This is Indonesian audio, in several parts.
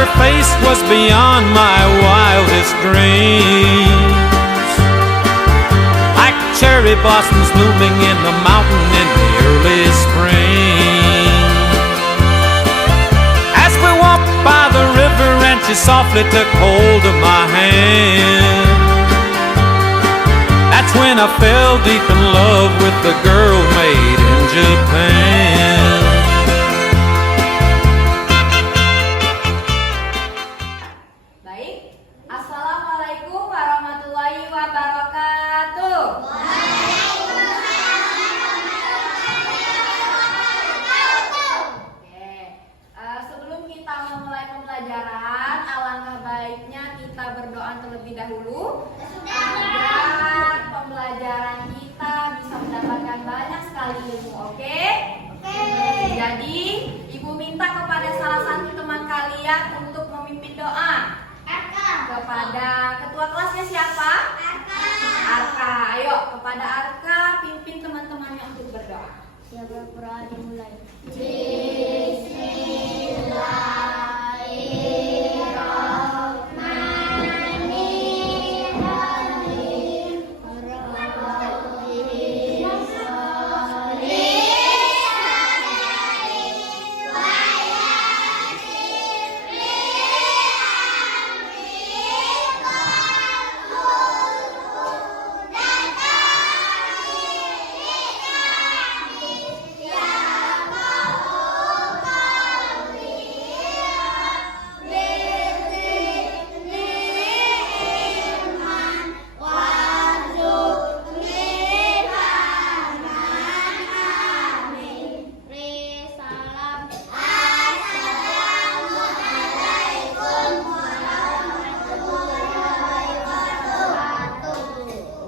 her face was beyond my wildest dreams, like cherry blossoms blooming in the mountain in the early spring. As we walked by the river and she softly took hold of my hand, that's when I fell deep in love with the girl made in Japan. Baik, Assalamualaikum warahmatullahi wabarakatuh. Oke, sebelum kita memulai pembelajaran, alangkah baiknya kita berdoa terlebih dahulu agar pembelajaran kita bisa mendapatkan banyak sekali ilmu. Oke? Jadi, Ibu minta kepada salah satu teman kalian untuk memimpin doa. Kepada ketua kelasnya siapa? Arka. Ayo, kepada Arka pimpin teman-temannya untuk berdoa. Siapa berdoa dimulai?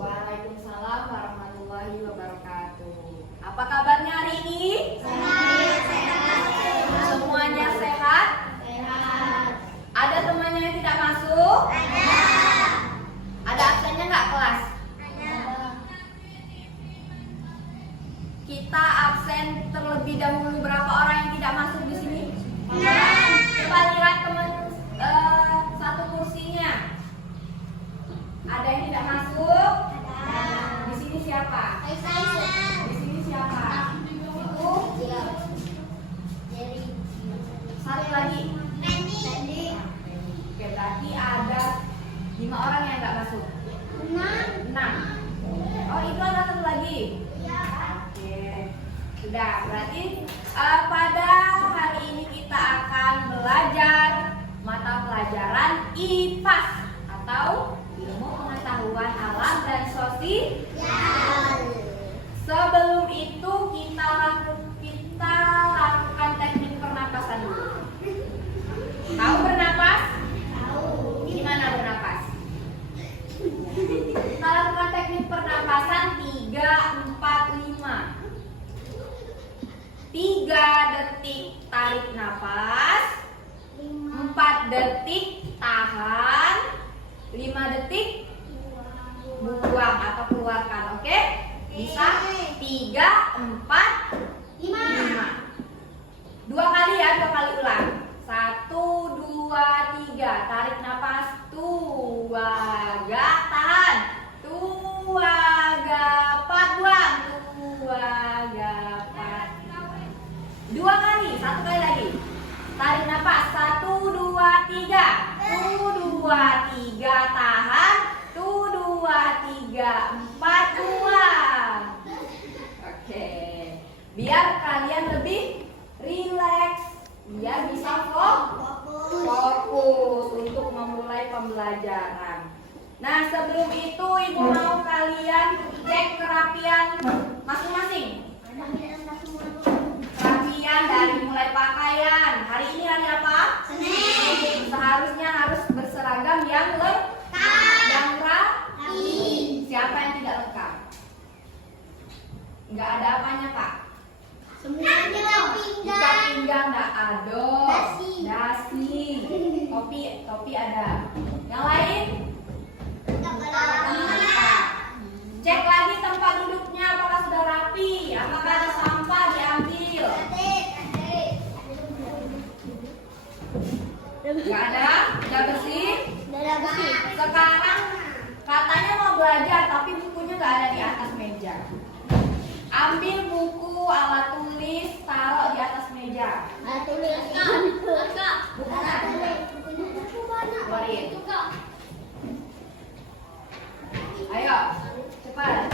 Waalaikumsalam warahmatullahi wabarakatuh. Apa kabarnya hari ini? Semuanya sehat? Ada temannya yang tidak masuk? Ada absennya nggak kelas? Kita absen terlebih dahulu. Berapa orang yang tidak masuk di sini? Coba lihat teman satu kursinya. Ada yang tidak masuk? Di sini siapa? Di sini siapa? Itu? Satu lagi. Oke, berarti ada 5 orang yang nggak masuk. 6. Oh, itu ada satu lagi. Oke, sudah. Berarti pada hari ini kita akan belajar mata pelajaran IPAS atau ilmu pengetahuan alam dan sosial. Sebelum itu kita lakukan teknik pernapasan dulu. Tahu bernapas? Gimana bernapas? Kita lakukan teknik pernapasan 3, 4, 5. 3 detik tarik napas, 4 detik tahan, 5 detik buang atau keluarkan. Oke? Bisa? 3, 4, 5. 2 kali ya, 2 kali ulang. 1, 2, 3. Tarik napas. 2, tahan. 2, 4, buang. 2, 4. 2 kali, 1 kali lagi. Tarik napas. 1, 2, 3. 2, 3, tahan. 2, 3, 4, buang. Oke. Biar kalian lebih rileks, biar bisa fokus untuk memulai pembelajaran. Nah, sebelum itu Ibu mau kalian cek kerapian masing-masing. Kerapian dari mulai pakaian. Hari ini hari apa? Senin. Seharusnya harus berseragam yang rapi. Siapa yang tidak lengkap? Enggak ada apanya, Pak? Semuanya. Ikat pinggang enggak ada. Dasi. Topi ada. Yang lain? Cek lagi tempat duduknya apakah sudah rapi, apakah ada sampah diambil. Nggak ada? Udah bersih? Udah bersih. Sekarang katanya mau belajar tapi bukunya nggak ada di atas meja. Ambil buku, alat tulis, taruh di atas meja. Alat tulis. Bukunya. Keluarin. Ayo, cepat.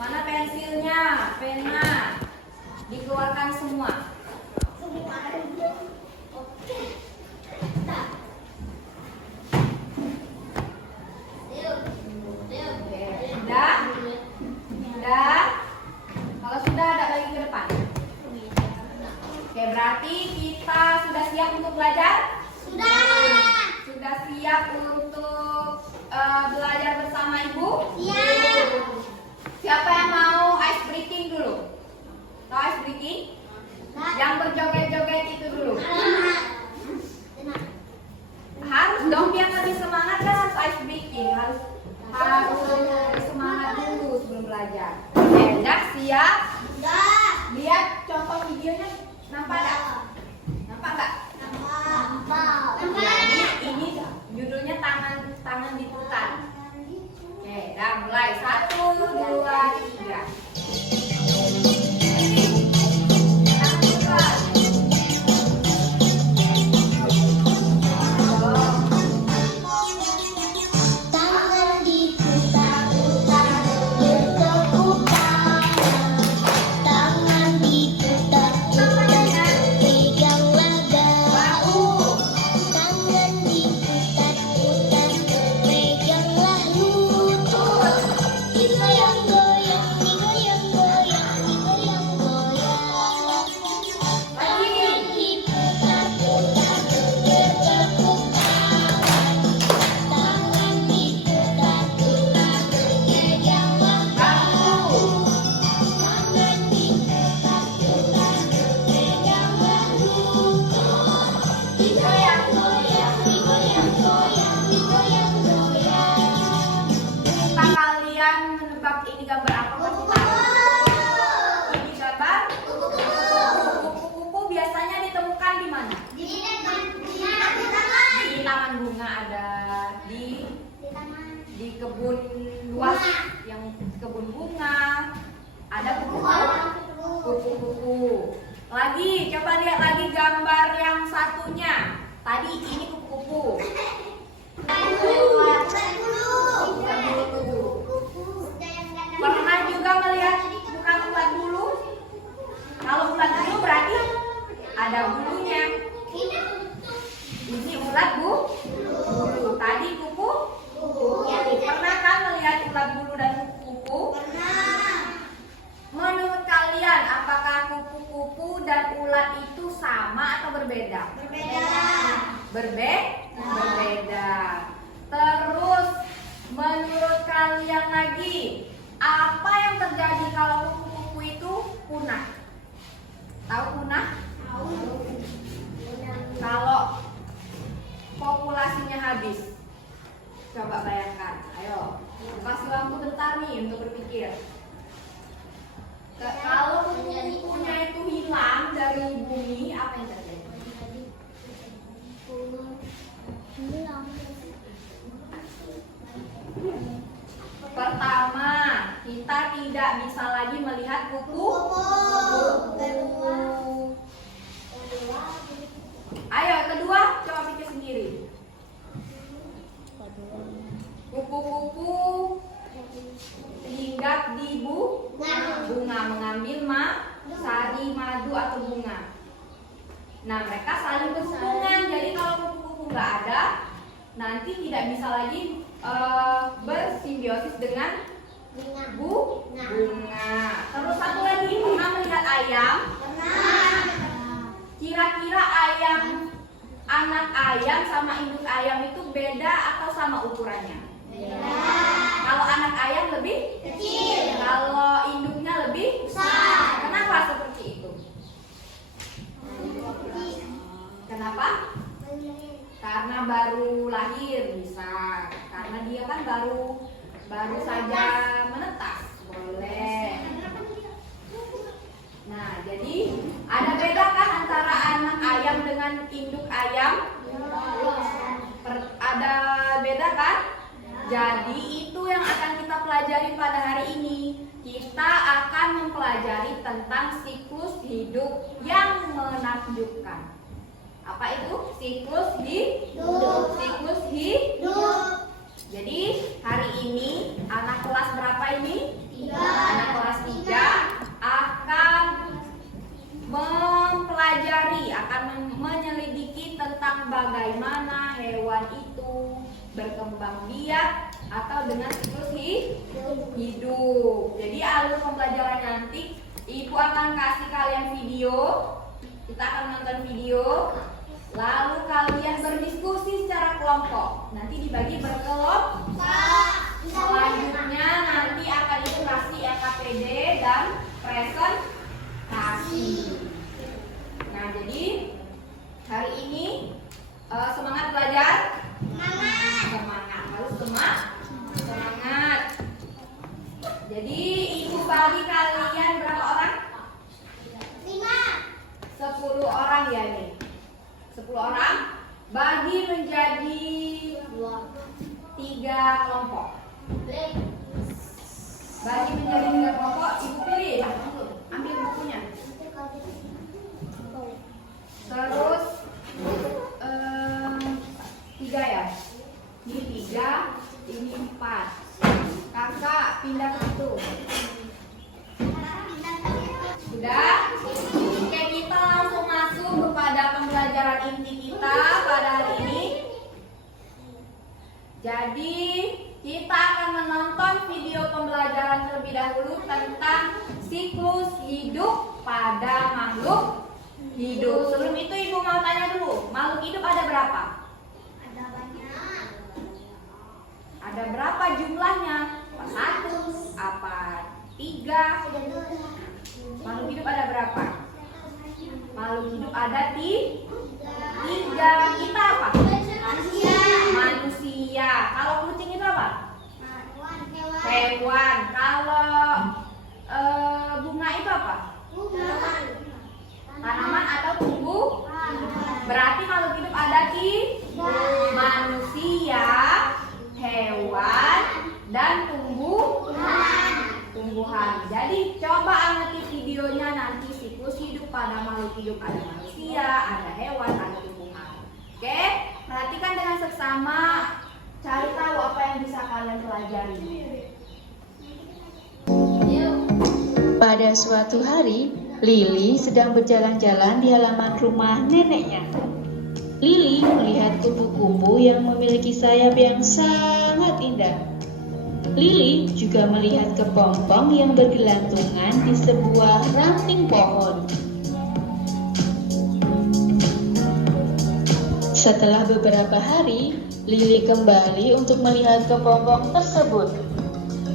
Mana pensilnya, pena? Dikeluarkan semua. Sudah? Sudah? Kalau sudah, ada lagi ke depan. Oke, berarti kita sudah siap untuk belajar? Sudah siap untuk belajar bersama Ibu? Siapa yang mau ice breaking dulu? Tahu ice breaking? Yang berjoget-joget itu dulu. Harus dong biar lebih semangat kan harus ice breaking, harus semangat dulu sebelum belajar. Oke, udah siap? Lihat contoh videonya, nampak nggak? Nampak nggak? Ya, ini judulnya tangan diputar. Oke, udah mulai 1, 2, 3. Ini gambar apa? Ini gambar kupu-kupu. Biasanya ditemukan di mana? Di taman bunga ada, di kebun luas yang kebun bunga ada kupu-kupu. Lagi coba lihat lagi gambar yang satunya. Tadi ini kupu-kupu. Pernah juga melihat bukan ulat bulu? Kalau ulat bulu berarti ada bulunya. Ini ulat bulu. Tadi kupu. Pernah kan melihat ulat bulu dan kupu? Menurut kalian apakah kupu-kupu dan ulat itu sama atau berbeda? Berbeda. Terus menurut kalian lagi, apa yang terjadi kalau kupu-kupu itu punah? Tahu punah? Kalau populasinya habis. Coba bayangkan. Ayo, kasih waktu bentar nih untuk berpikir. Kalau kupu-kupunya itu hilang dari bumi, apa yang terjadi? Pertama, kita tidak bisa lagi melihat kupu-kupu. Ayo, kedua, coba pikir sendiri. Kupu-kupu hinggap di bunga, mengambil sari madu atau bunga. Nah, mereka saling berhubungan. Jadi kalau kupu-kupu nggak ada, nanti tidak bisa lagi bersimbiosis dengan bunga. Terus satu lagi, pernah melihat ayam? Kira-kira anak ayam sama induk ayam itu beda atau sama ukurannya? Kalau anak ayam lebih kecil, kalau induknya lebih besar. Kenapa seperti itu? Kenapa? Karena baru lahir bisa. Karena dia kan baru saja menetas. Boleh. Nah, jadi ada beda kan antara anak ayam dengan induk ayam? Jadi itu yang akan kita pelajari pada hari ini. Kita akan mempelajari tentang siklus hidup yang menakjubkan. Apa itu? Siklus hidup. Siklus hidup. Jadi hari ini anak kelas berapa ini? 3. Anak kelas 3 akan mempelajari, akan menyelidiki tentang bagaimana hewan itu berkembang biak atau dengan siklus hidup. Jadi alur pembelajaran nanti Ibu akan kasih kalian video. Kita akan nonton video. Lalu kalian berdiskusi secara kelompok. Nanti dibagi berkelompok. Selanjutnya nanti akan Ibu kasih LKPD dan presentasi. Nah, jadi hari ini semangat belajar. Semangat. Harus semangat. Jadi Ibu bagi kalian berapa orang? 10 orang ya nih. 10 orang bagi menjadi 3 kelompok. Bagi menjadi 3 kelompok, Ibu pilih. Ambil bukunya. Terus 3 ya. Ini 3, ini 4. Kakak pindah ke situ. Sudah? Oke, kita langsung masuk kepada pembelajaran inti kita pada hari ini. Jadi kita akan menonton video pembelajaran terlebih dahulu tentang siklus hidup pada makhluk hidup. Sebelum itu Ibu mau tanya dulu, makhluk hidup ada berapa? Ada banyak. Ada berapa jumlahnya? Apa 1? Apa 3? Makhluk hidup ada berapa? Makhluk hidup ada 3. Kita apa? Manusia. Kalau kucing itu apa? Hewan. Kalau bunga itu apa? Tanaman atau tumbuhan. Berarti makhluk hidup ada 3. Manusia, hewan, dan tumbuhan. Jadi coba amati videonya nanti siklus hidup pada makhluk hidup. Ada manusia, ada hewan, ada tumbuhan. Oke, perhatikan dengan seksama. Cari tahu apa yang bisa kalian pelajari. Pada suatu hari, Lili sedang berjalan-jalan di halaman rumah neneknya. Lili melihat kupu-kupu yang memiliki sayap yang sangat indah. Lili juga melihat kepompong yang bergelantungan di sebuah ranting pohon. Setelah beberapa hari, Lili kembali untuk melihat kepompong tersebut.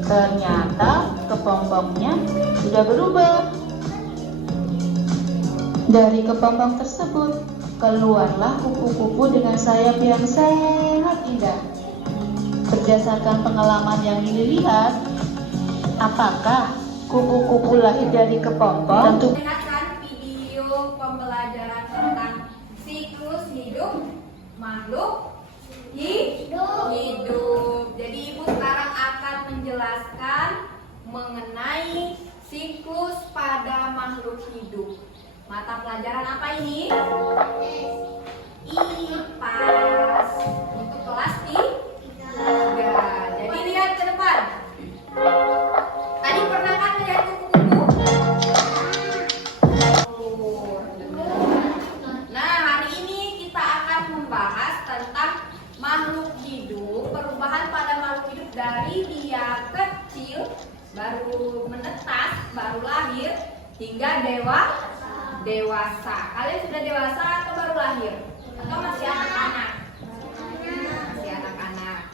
Ternyata kepompongnya sudah berubah. Dari kepompong tersebut, keluarlah kupu-kupu dengan sayap yang sangat indah. Berdasarkan pengalaman yang Lili lihat, apakah kupu-kupu lahir dari kepompong? Tentu. Lihatkan video pembelajaran tentang siklus hidup makhluk hidup. Jadi Ibu sekarang akan menjelaskan mengenai siklus pada makhluk hidup. Mata pelajaran apa ini? IPAS. Untuk kelas 3. Jadi lihat ke depan. Tadi pernah kan lihat kupu-kupu? Nah, hari ini kita akan membahas tentang makhluk hidup, perubahan pada makhluk hidup dari dia kecil, baru menetas, baru lahir, hingga dewasa. Kalian sudah dewasa atau baru lahir? Atau masih anak-anak? Masih anak-anak.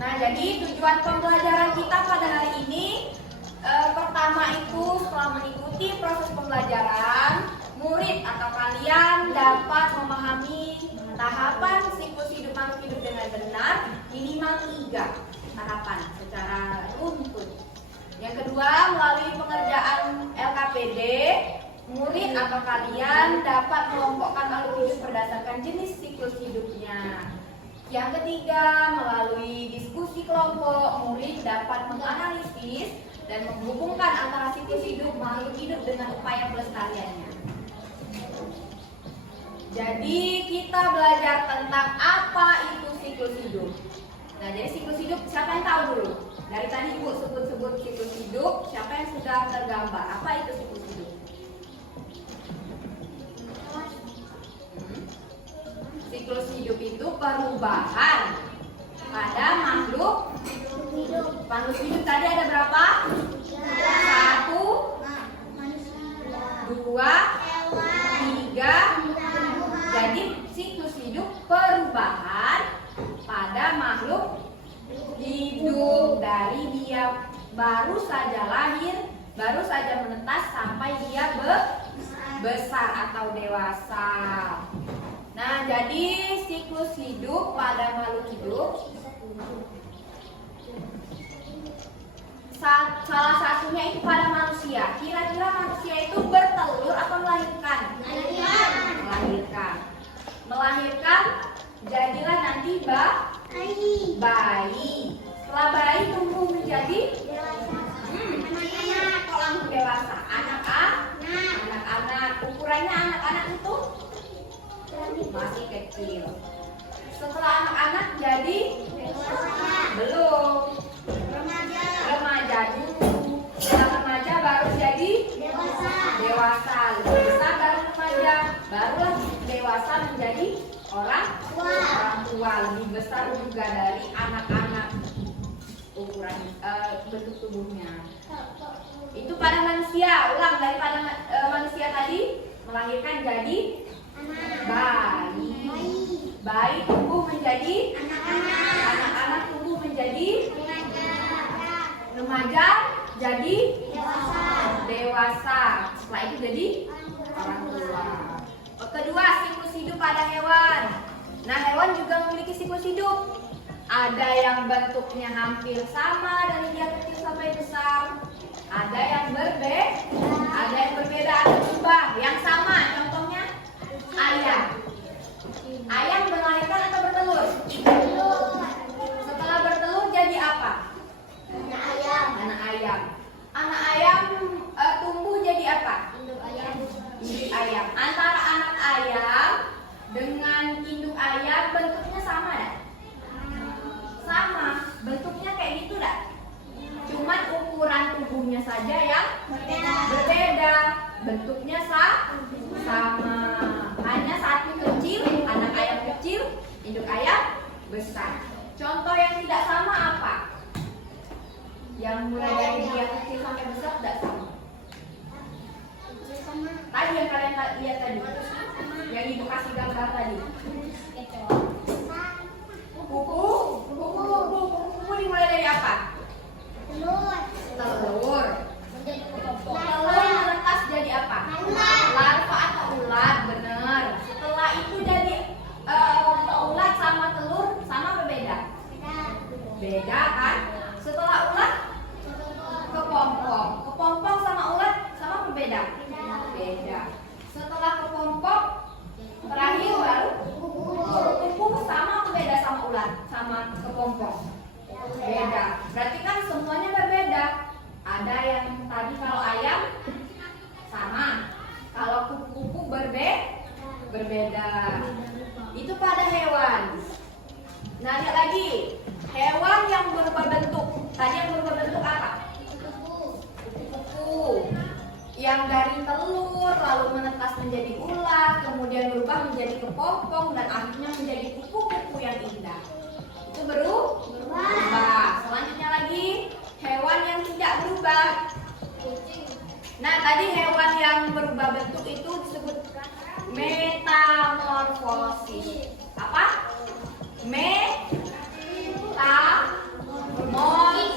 Nah, jadi tujuan pembelajaran kita pada hari ini pertama itu setelah mengikuti proses pembelajaran, murid atau kalian dapat memahami tahapan siklus hidup makhluk hidup dengan benar, minimal 3 tahapan secara runtut. Yang kedua, melalui pengerjaan LKPD, murid atau kalian dapat mengelompokkan makhluk hidup berdasarkan jenis siklus hidupnya. Yang ketiga, melalui diskusi kelompok, murid dapat menganalisis dan menghubungkan antara siklus hidup makhluk hidup dengan upaya pelestariannya. Jadi kita belajar tentang apa itu siklus hidup. Nah, jadi siklus hidup siapa yang tahu dulu? Dari tadi Ibu sebut-sebut siklus hidup, siapa yang sudah tergambar? Apa itu siklus hidup? Siklus hidup itu perubahan pada makhluk hidup. Makhluk hidup tadi ada berapa? 1, 2, 3. Jadi siklus hidup perubahan pada makhluk hidup dari dia baru saja lahir, baru saja menetas sampai dia besar atau dewasa. Nah, jadi siklus hidup pada makhluk hidup salah satunya itu pada manusia. Kira-kira manusia itu bertelur atau melahirkan? Melahirkan, jadilah nanti bayi. Setelah bayi tumbuh menjadi langsung dewasa. Anak-anak. Ukurannya anak-anak itu masih kecil. Setelah anak-anak jadi belum. Remaja dulu. Setelah remaja baru jadi dewasa. Lebih besar dari remaja, barulah dewasa menjadi orang tua. Lebih besar juga dari anak-anak ukuran bentuk tubuhnya. Itu pada manusia. Ulang, daripada manusia tadi melahirkan jadi bayi tumbuh menjadi anak-anak tumbuh menjadi remaja, jadi dewasa. Setelah itu jadi orang tua. Kedua, siklus hidup pada hewan. Nah, hewan juga memiliki siklus hidup. Ada yang bentuknya hampir sama dari dia kecil sampai besar. Ada yang berbeda atau berubah. Yang sama, contohnya ayam. Ayam melahirkan atau bertelur? Setelah bertelur jadi apa? Anak ayam tumbuh jadi apa? Induk ayam. Antara anak ayam dengan induk ayam bentuknya sama ya? Sama. Bentuknya kayak gitu dah. Cuman ukuran tubuhnya saja yang berbeda. Bentuknya sama. Hanya satu kecil, anak ayam kecil, induk ayam besar. Contoh yang tidak sama apa? Yang mulai dari dia kecil sampai besar tidak sama. Tadi yang kalian lihat tadi, yang Ibu kasih gambar tadi. Kuku dimulai dari apa? Telur. Telur menetas jadi apa? Larva atau ulat, benar. Setelah itu jadi ulat sama telur sama berbeda? Beda kan? Setelah ulat kepompong sama ulat sama berbeda? Beda. Setelah kepompong terakhir baru kuku sama berbeda sama ulat sama kepompong? Beda. Berarti kan semuanya berbeda. Ada yang tadi kalau ayam sama, kalau kuku-kuku berbeda. Itu pada hewan. Nah, lihat lagi. Hewan yang berubah bentuk. Tadi yang berubah bentuk apa? Kuku. Yang dari telur lalu menetas menjadi ulat, kemudian berubah menjadi kepompong dan akhirnya menjadi kuku-kuku yang indah. Itu berubah. Selanjutnya lagi hewan yang tidak berubah. Nah, tadi hewan yang berubah bentuk itu disebut metamorfosis. Apa? Metamorfosis.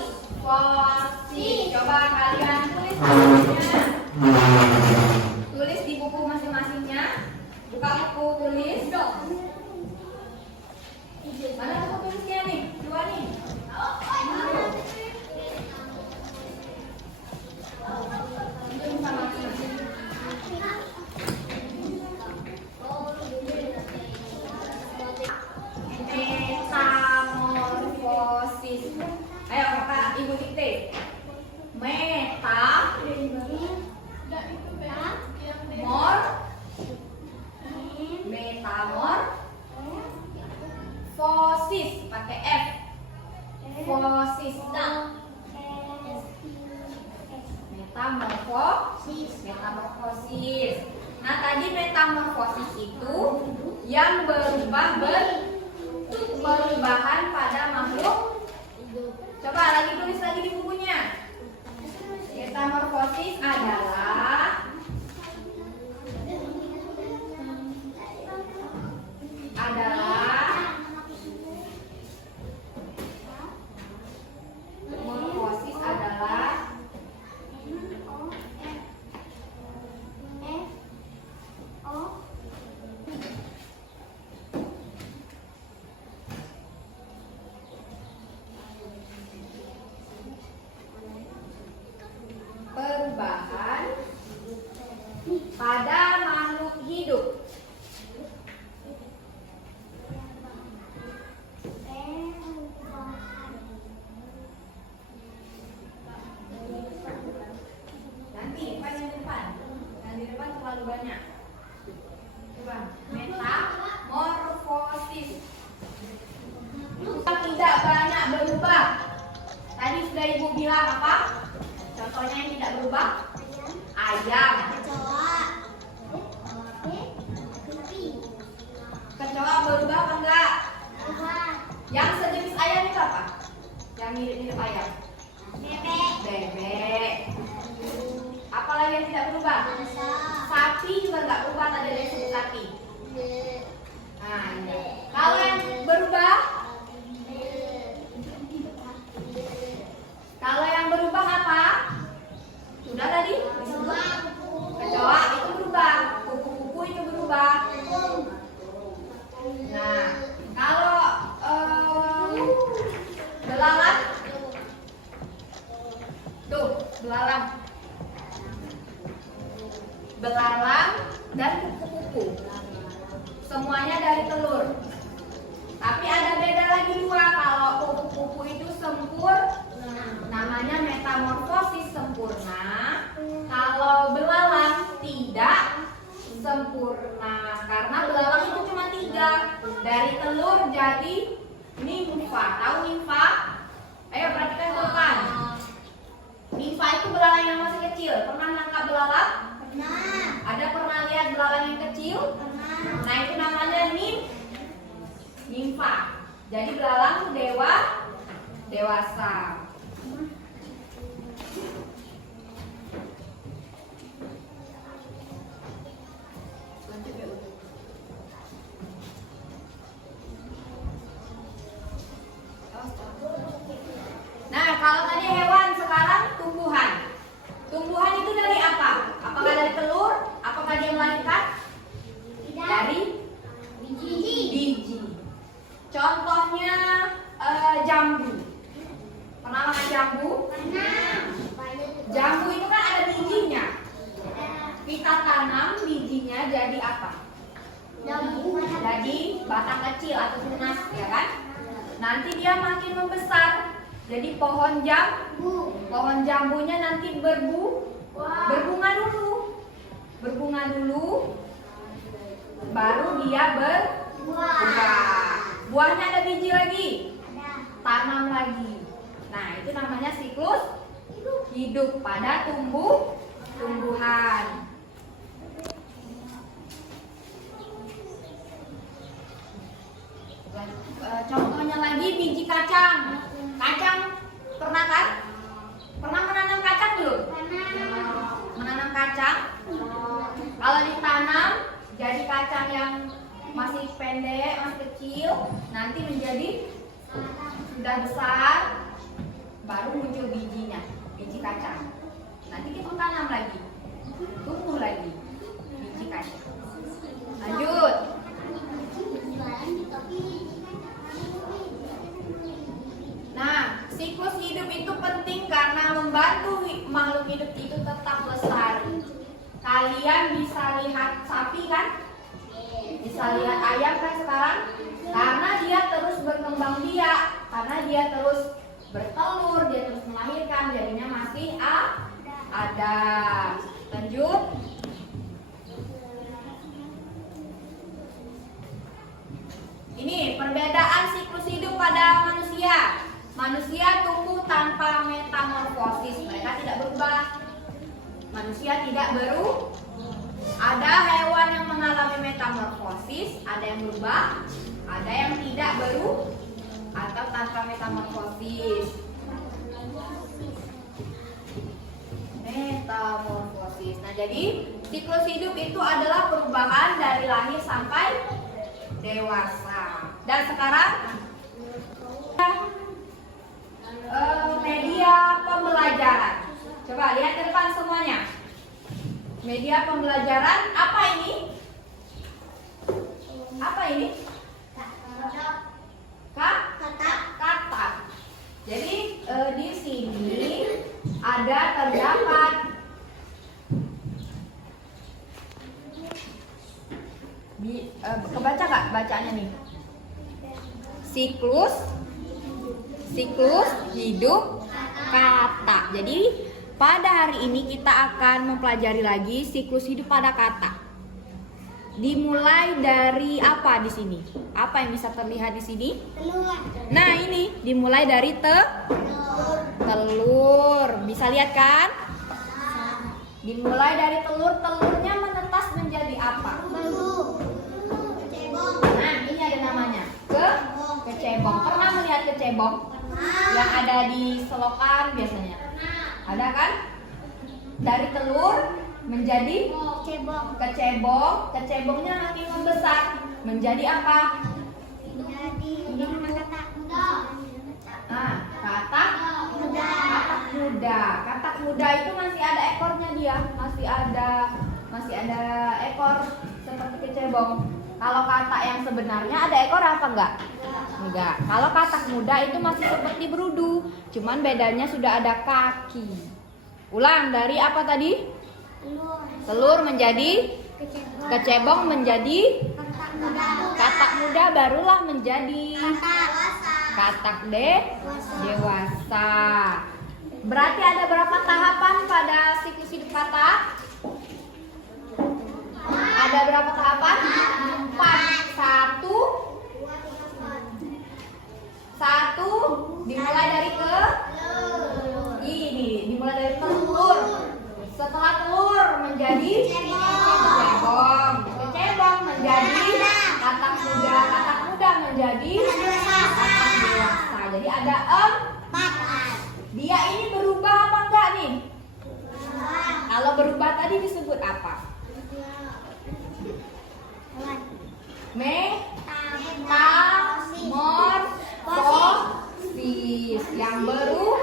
Coba kalian tulis hasilnya. Tulis di buku masing-masingnya. Buka buku tulis. Mana buku tulisnya nih? 2 nih. Metamorfosis pakai F. Fosis. Metamorfosis. Nah, tadi metamorfosis itu yang berubah perubahan pada makhluk. Coba lagi tulis lagi di bukunya. Metamorfosis adalah perubahan pada makhluk hidup. Nanti yang di depan terlalu banyak. Coba, metamorfosis. Tidak banyak berubah. Tadi sudah Ibu bilang apa? Contohnya yang tidak berubah? Ayam. Kecoa berubah apa enggak? Yang sejenis ayam itu apa? Yang mirip-mirip ayam? Bebek. Apalagi yang tidak berubah? Sapi juga enggak berubah, tadi ada yang sebut sapi. Nah, kalau yang berubah? Kalau yang berubah apa? Sudah tadi? Kecoa itu berubah, kupu-kupu itu berubah. Nah, kalau belalang, tuh belalang dan kupu-kupu, semuanya dari telur. Tapi ada beda lagi dua. Kalau kupu-kupu itu namanya metamorfosis sempurna. Kalau belalang tidak sempurna, karena belalang itu cuma 3. Dari telur jadi nimfa. Tahu nimfa? Ayo perhatikan ke depan. Nimfa itu belalang yang masih kecil. Pernah nangkap belalang? Pernah. Ada pernah lihat belalang yang kecil? Pernah. Nah, itu namanya nimfa. Jadi belalang itu dewasa. Nah, kalau tadi hewan, sekarang tumbuhan. Tumbuhan itu dari apa? Apakah dari telur? Apakah dia melahirkan? Tidak. Dari biji. Contohnya jambu. Pernah makan jambu? Jambu itu kan ada bijinya. Kita tanam bijinya jadi apa? Jadi batang kecil atau tunas, ya kan? Nanti dia makin membesar. Jadi pohon jambunya nanti berbunga dulu, baru dia berbuah. Buahnya ada biji lagi, tanam lagi. Nah, itu namanya siklus hidup pada tumbuhan. Contohnya lagi biji kacang. Kacang pernah kan? Pernah menanam kacang belum? Menanam kacang. Kalau ditanam jadi kacang yang masih pendek, masih kecil, nanti menjadi sudah besar, baru muncul bijinya, biji kacang. Nanti kita tanam lagi, tumbuh lagi biji kacang. Lanjut. Nah, siklus hidup itu penting karena membantu makhluk hidup itu tetap lestari. Kalian bisa lihat sapi kan? Bisa lihat ayam kan sekarang? Karena dia terus berkembang biak, karena dia terus bertelur, dia terus melahirkan, jadinya masih ada. Lanjut. berubah. Manusia tidak berubah. Ada hewan yang mengalami metamorfosis, ada yang berubah, ada yang tidak berubah atau tanpa metamorfosis. Metamorfosis. Nah, jadi siklus hidup itu adalah perubahan dari lahir sampai dewasa. Dan sekarang media pembelajaran. Coba lihat ke depan semuanya. Media pembelajaran apa ini? Apa ini? Kata. Jadi di sini ada terdapat kebaca nggak bacaannya nih? Siklus hidup kata. Jadi pada hari ini kita akan mempelajari lagi siklus hidup pada kata. Dimulai dari apa di sini? Apa yang bisa terlihat di sini? Nah, ini dimulai dari telur. Bisa lihat kan? Dimulai dari telur, telurnya menetas menjadi apa? Nah, ini ada namanya. Kecebong. Pernah melihat kecebong? Yang ada di selokan biasanya. Ada kan? Dari telur menjadi kecebong. Kecebongnya makin membesar menjadi apa? Nah, katak muda. Katak muda itu masih ada ekornya dia, masih ada ekor seperti kecebong. Kalau katak yang sebenarnya ada ekor apa enggak? Enggak. Kalau katak muda itu masih seperti berudu, cuman bedanya sudah ada kaki. Ulang, dari apa tadi? Telur menjadi kecebong menjadi katak muda, barulah menjadi katak dewasa. Berarti ada berapa tahapan pada siklus hidup katak? Ada berapa tahapan? 4. Satu dimulai dari dimulai dari telur. Setelah telur menjadi kecebong menjadi katak muda menjadi katak dewasa. Jadi ada 4. Dia ini berubah apa enggak nih? Kalau berubah tadi disebut apa? Metamorfosis. Yang berubah.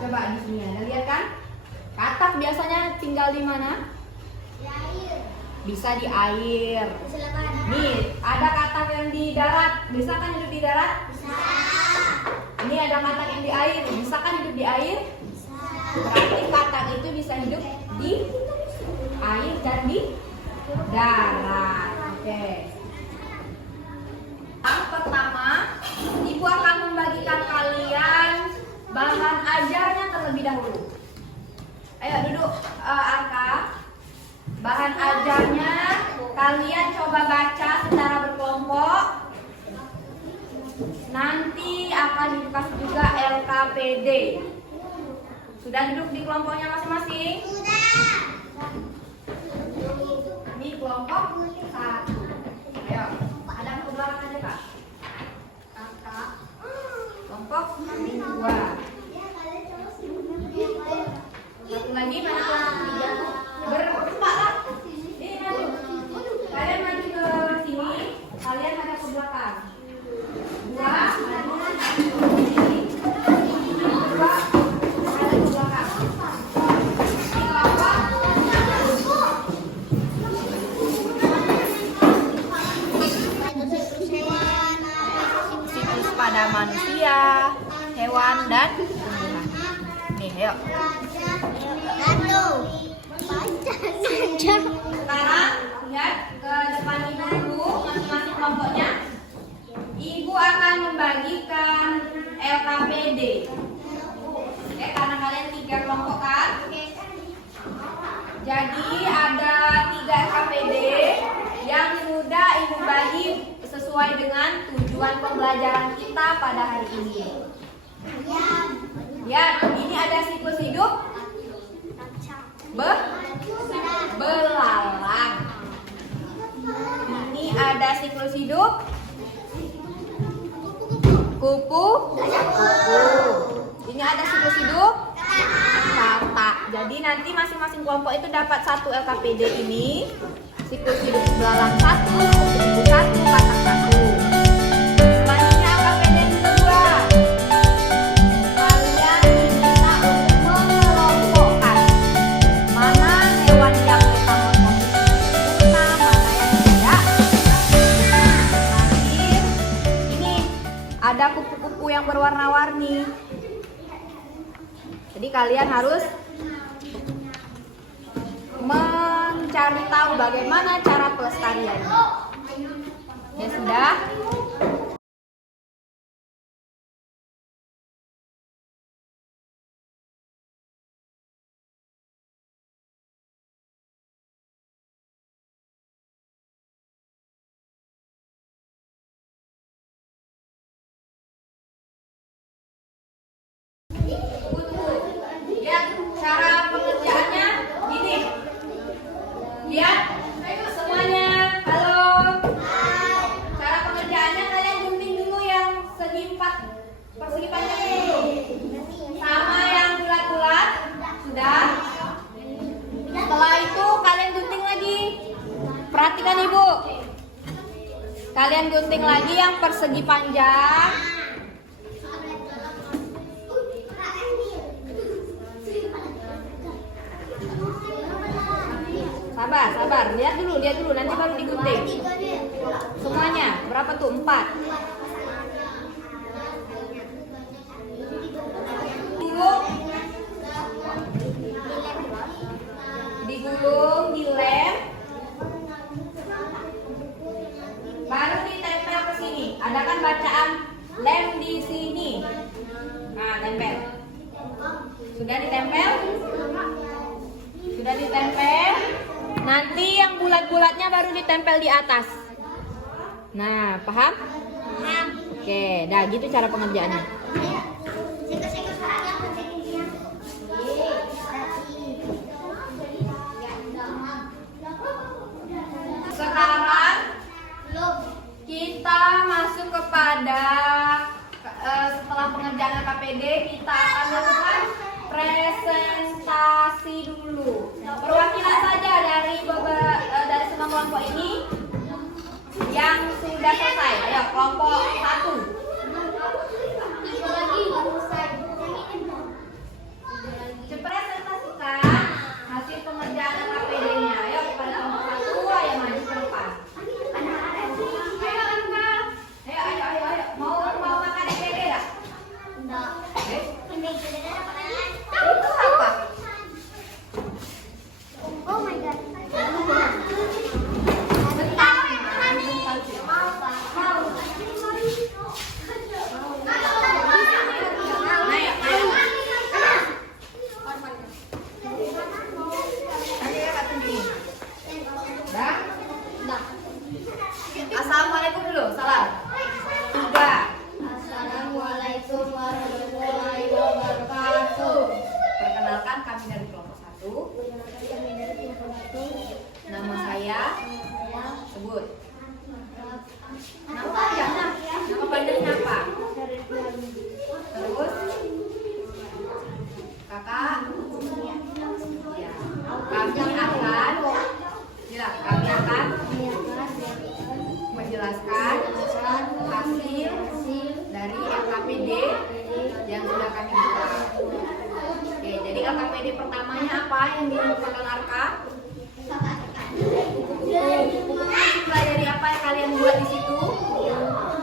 Coba di sini Anda lihat kan? Katak biasanya tinggal di mana? Di air. Bisa di air. Nih, ada katak yang di darat. Bisa kan hidup di darat? Bisa. Ini ada katak yang di air. Bisa kan hidup di air? Bisa. Berarti katak itu bisa hidup di air dan di darat. Oke. Yang pertama, Ibu akan membagikan kalian bahan ajarnya terlebih dahulu. Ayo duduk, Arka. Bahan ajarnya kalian coba baca secara berkelompok. Nanti akan dikasih juga LKPD. Sudah duduk di kelompoknya masing-masing? Sudah. Ini kelompok 1. Ayo, ada ke belakang aja Kak. Kakak. Kelompok 2. Satu lagi mana kelompok 3? Berempat lah. Ini maju. Kalian maju ke sini, kalian ada ke belakang. 2, maju ke sini. 2, ada ke belakang. Siklus pada manusia, hewan, dan tumbuhan. Nih, ayo. Sekarang lihat ke depan ibu dulu, masing-masing kelompoknya. Ibu akan membagikan LKPD. Oke, karena kalian 3 kelompok kan? Jadi ada 3 LKPD yang sudah ibu bagi sesuai dengan tujuan pembelajaran kita pada hari ini. Ya, ini ada siklus hidup belalang. Ini ada siklus hidup kupu. Ini ada siklus hidup kata. Jadi nanti masing-masing kelompok itu dapat satu LKPD ini. Siklus hidup belalang 1, kupu 1, katak 1. Selanjutnya LKPD yang kedua. Kalian diminta untuk mengelompokkan mana hewan yang metamorfosis sempurna, mana yang tidak. Nanti ini ada kupu-kupu yang berwarna-warni. Jadi kalian harus mencari tahu bagaimana cara pelestariannya. Ya sudah. Lihat cara pengerjaannya gini. Lihat semuanya. Halo. Cara pengerjaannya kalian gunting dulu yang segi 4 persegi panjang dulu. Sama yang bulat-bulat. Sudah. Setelah itu kalian gunting lagi. Perhatikan Ibu. Kalian gunting lagi yang persegi panjang. Sabar, lihat dulu, nanti baru digunting. Semuanya, berapa tuh? 4. Digulung, dilem, baru ditempel ke sini. Ada kan bacaan lem di sini. Nah, tempel. Sudah ditempel? Sudah ditempel. Nanti yang bulat-bulatnya baru ditempel di atas. Nah, paham? Paham. Oke, dah gitu cara pengerjaannya. Sekarang kita masuk kepada setelah pengerjaan LKPD kita akan melakukan presentasi dulu. Perwakilan saja dari semua kelompok ini yang sudah selesai. Ayo kelompok 1. Presentasikan hasil pengerjaan LKPD-nya. Ayo kepada kelompok 1, ayo maju ke depan. Ayo. Mau makan EPD enggak? Enggak. Itu apa? Oh my god. Assalamualaikum dulu, salam. 3. Assalamualaikum warahmatullahi wabarakatuh. Perkenalkan kami dari kelompok 1. Nama saya sebut. Nama panjangnya apa? Terus kakak. Ya. Kami akan menjelaskan hasil dari LKPD yang sudah kami buat. Oke, jadi LKPD pertamanya apa yang dipegang Arka? Pelajari apa yang kalian buat di situ?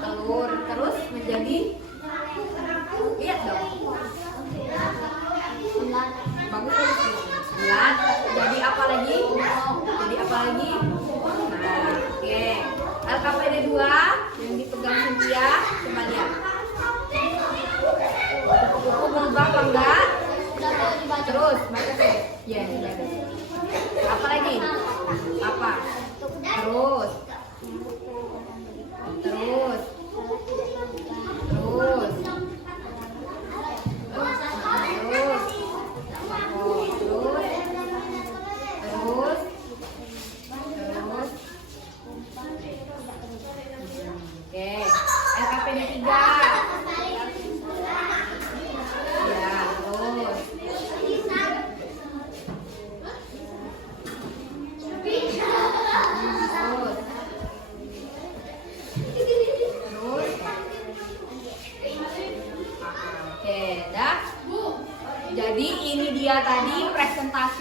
Telur, terus menjadi lihat dong. Bagus terus. 9. Jadi apa lagi? Nah, oke. LKPD 2 yang dipegang Cynthia, coba lihat. Kupu-kupu berubah apa enggak? Terus baca sih. Yes, bagus. Apa lagi? Apa? Terus.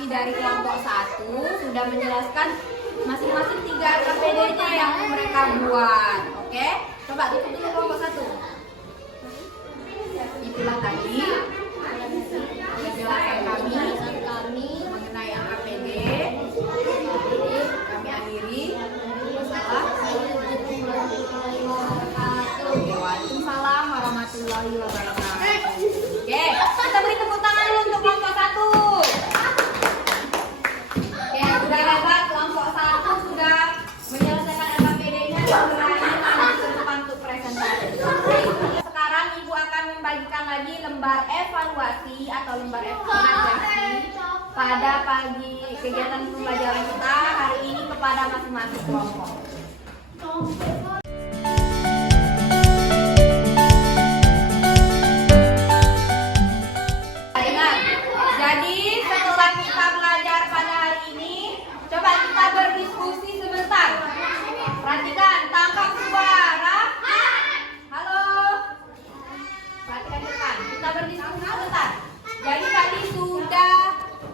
masing-masing dari kelompok 1 sudah menjelaskan masing-masing 3 KPD-nya yang mereka buat. Oke, coba tutup dulu kelompok 1. Itulah tadi penjelasan kami mengenai AKPD. Kami akhiri. Masalah. Waalaikumsalam warahmatullahi wabarakatuh. Oke, kita beri tepuk tangan dulu untuk kelompok 1. Oke, sudah hebat. Kelompok 1 sudah menyelesaikan AKPD-nya dan berakhir ke depan untuk presentasi. Sekarang Ibu akan membagikan lagi lembar evaluasi atau lembar evaluasi pada pagi kegiatan pembelajaran kita hari ini kepada masing-masing kelompok. Jadi setelah kita belajar pada hari ini, coba kita berdiskusi sebentar. Perhatikan, tangkap suara. Halo. Perhatikan depan. Kita berdiskusi sebentar. Jadi tadi sudah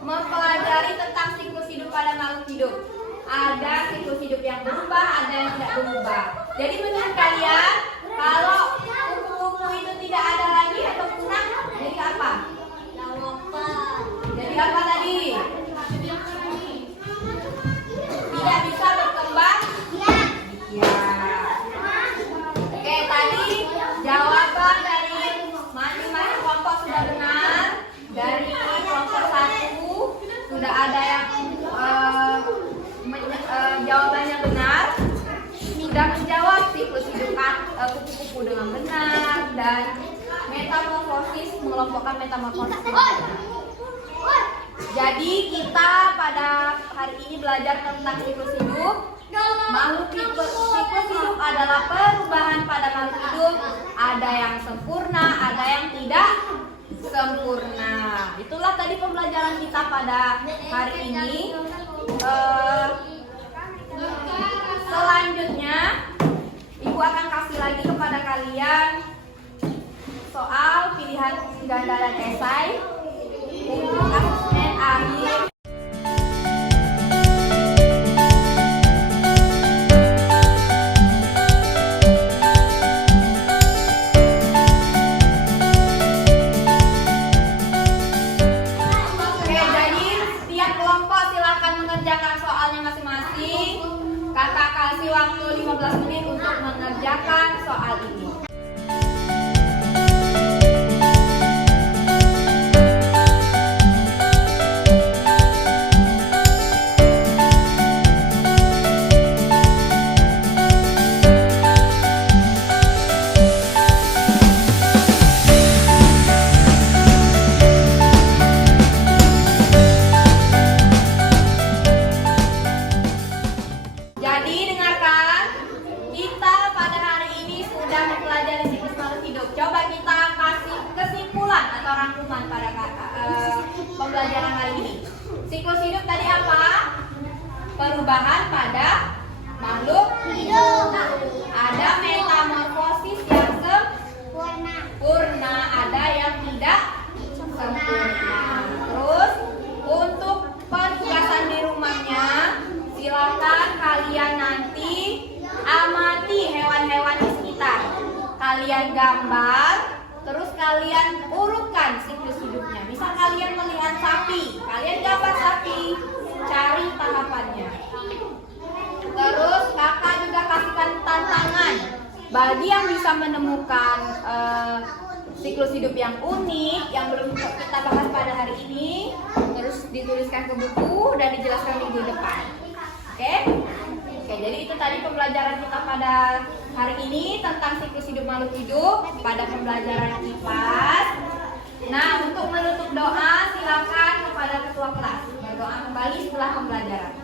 mempelajari tentang siklus hidup pada makhluk hidup. Ada siklus hidup yang berubah, ada yang tidak berubah. Jadi menurut kalian, kalau kupu-kupu itu tidak ada lagi atau punah, jadi apa? Jadi apa tadi? Tidak bisa berkembang? Ya. Oke, tadi jawaban dari masing-masing kelompok sudah benar. Dari kelompok 1 sudah ada yang jawabannya benar. Sudah menjawab siklus hidup kupu-kupu dengan benar dan metamorfosis, mengelompokkan metamorfosis dengan benar. Jadi kita pada hari ini belajar tentang siklus hidup. Siklus hidup adalah perubahan pada makhluk hidup. Ada yang sempurna, ada yang tidak sempurna. Itulah tadi pembelajaran kita pada hari ini. Selanjutnya Ibu akan kasih lagi kepada kalian soal pilihan ganda dan esai untuk asesmen akhir. Oke, jadi setiap kelompok silahkan mengerjakan soalnya masing-masing. Kakak kasih waktu 15 menit untuk mengerjakan soal ini. Pembelajaran hari ini. Siklus hidup tadi apa? Perubahan pada makhluk hidup. Ada metamorfosis yang sempurna, ada yang tidak sempurna. Terus untuk penugasan di rumahnya, silakan kalian nanti amati hewan-hewan di sekitar. Kalian gambar, terus kalian urutkan siklus hidupnya. Misal kalian melihat sapi, kalian gambar sapi, cari tahapannya. Terus kakak juga kasihkan tantangan bagi yang bisa menemukan siklus hidup yang unik yang belum kita bahas pada hari ini. Terus dituliskan ke buku dan dijelaskan minggu depan. Oke? Oke, jadi itu tadi pembelajaran kita pada hari ini tentang siklus hidup makhluk hidup pada pembelajaran IPAS. Nah, untuk menutup doa silakan kepada ketua kelas berdoa kembali setelah pembelajaran.